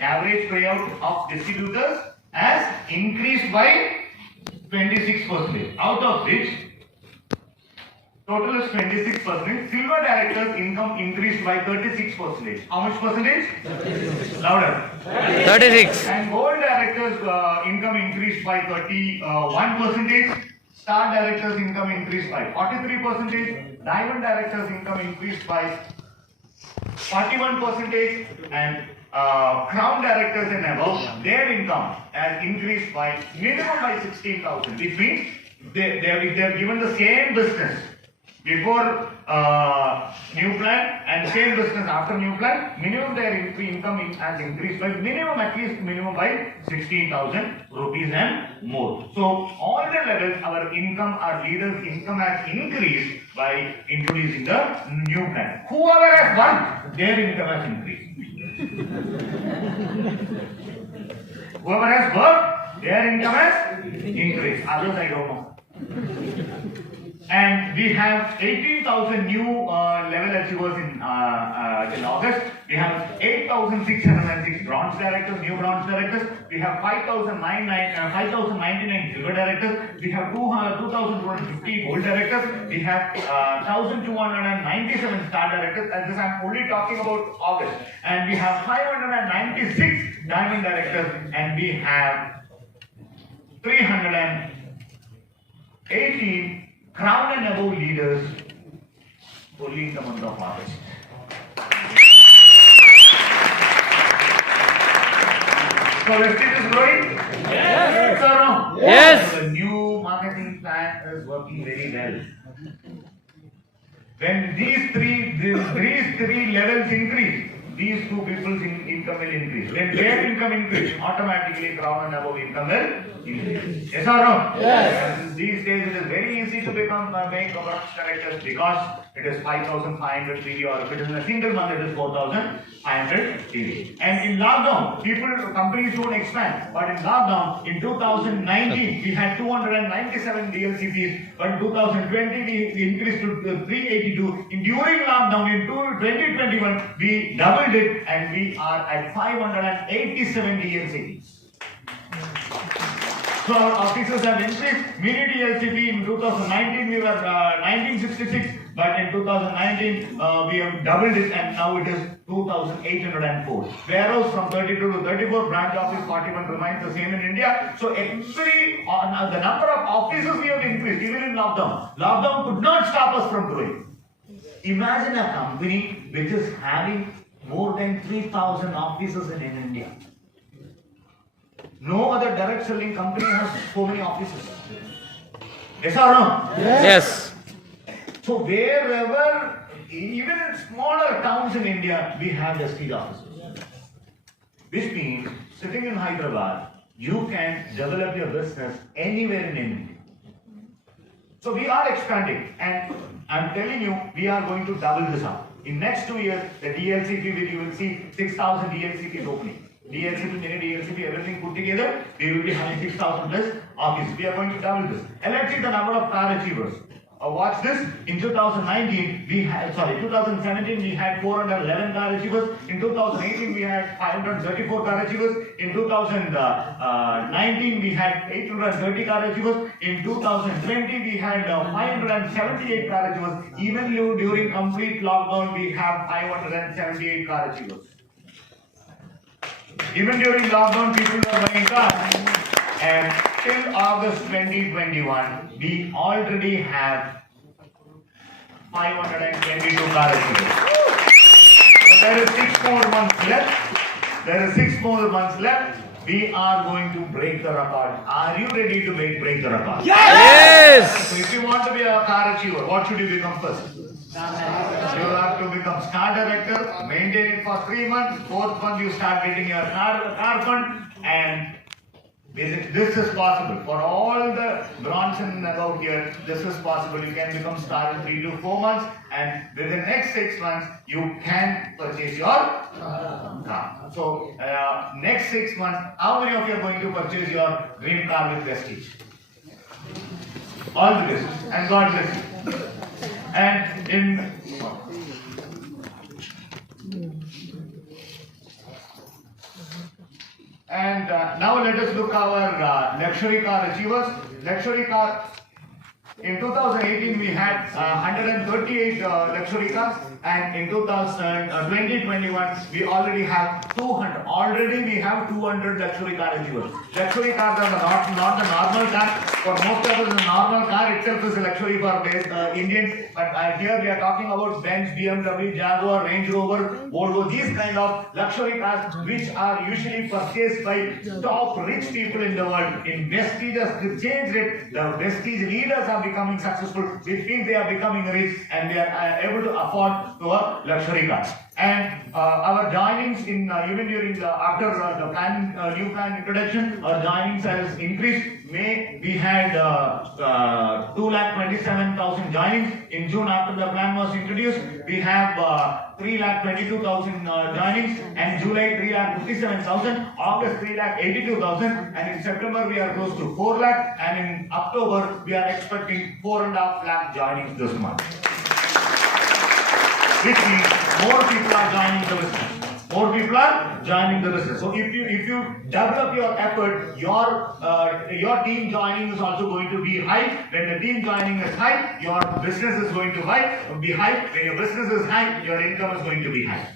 average payout of distributors has increased by 26%, out of which total is 26%. Silver directors income increased by 36%. How much percentage? 36. Louder. 36. And gold directors income increased by 31%. Star directors income increased by 43%. Diamond directors income increased by 41%. And crown directors and above, their income has increased by minimum by 16,000. Which means they have given the same business before new plan and same business after new plan, minimum their income has increased by minimum, at least minimum by 16,000 rupees and more. So all the levels, our income, our leaders' income has increased by introducing the new plan. Whoever has won, their income has increased. Whoever has worked, their income has increased. Others I don't know. And we have 18,000 new level achievers in August. We have 8,606 bronze directors, new bronze directors. We have 5,099 silver directors. We have 2,250 gold directors. We have 1,297 star directors. And this I'm only talking about August. And we have 596 diamond directors. And we have 318 crown and above leaders only in the month of August. So Vestige is growing? Yes or no? Yes. So the new marketing plan is working very well. When these three levels increase, these two people's income will increase. When their income increase, automatically crown and above income will increase. Yes or no? Yes. And these days it is very easy to become make bronze directors because it is 5,500 TV, or if it is in a single month it is 4,500 TV. And in lockdown, companies don't expand. But in lockdown, in 2019 we had 297 DLCPs, but in 2020 we increased to 382. During lockdown in 2021 we doubled it and we are at 587 DLCPs. So our officers have increased. Mini DLCP in 2019 we were 1966, but in 2019 we have doubled it and now it is 2,804. Warehouse from 32 to 34, branch office 41 remains the same in India. So the number of offices we have increased even in lockdown. Lockdown could not stop us from growing. Imagine a company which is having more than 3,000 offices in India. No other direct selling company has so many offices. Yes or no? Yes. So wherever, even in smaller towns in India, we have Vestige offices. Which means, sitting in Hyderabad, you can develop your business anywhere in India. So we are expanding, and I'm telling you, we are going to double this up. In next 2 years, the DLCP you will see 6,000 DLCPs opening. DLCP, mini DLCP, everything put together, we will be having 6,000 plus offices. We are going to double this. And let's see the number of car achievers. Watch this. In 2017 we had 411 car achievers. In 2018 we had 534 car achievers. In 2019 we had 830 car achievers. In 2020 we had 578 car achievers. Even during complete lockdown we have 578 car achievers. Even during lockdown, people were buying cars. And till August 2021, we already have 522 car achievers. So there is 6 more months left. We are going to break the record. Are you ready to break the record? Yes. So if you want to be a car achiever, what should you become first? You have to become star director, maintain it for 3 months. 4th month you start getting your car fund, and this is possible. For all the bronze and above here, this is possible. You can become star in 3 to 4 months, and within the next 6 months, you can purchase your car. So, next 6 months, how many of you are going to purchase your dream car with Vestige? All the best, and God bless you. And in And now let us look our luxury car achievers. Luxury car. In 2018, we had 138 luxury cars, and in 2021, we already have 200. Already, we have 200 luxury car achievers. Luxury cars are not the normal car. For most of us, the normal car itself is a luxury for Indians. But here we are talking about Benz, BMW, Jaguar, Range Rover, Volvo. These kind of luxury cars, which are usually purchased by top rich people in the world. In prestigious change rate, the prestige leaders are becoming successful, which means they are becoming rich and they are able to afford to a luxury cars. And our joinings in even during the after the plan new plan introduction, our joinings has increased. May we had 2,27,000 joinings. In June, after the plan was introduced, we have 3,22,000 joinings, and July 3,57,000, August 3,82,000, and in September we are close to 4 lakh, and in October we are expecting 4.5 lakh joinings this month. Which means more people are joining the business. More people are joining the business. So if you develop your effort, your team joining is also going to be high. When the team joining is high, your business is going to be high. When your business is high, your income is going to be high.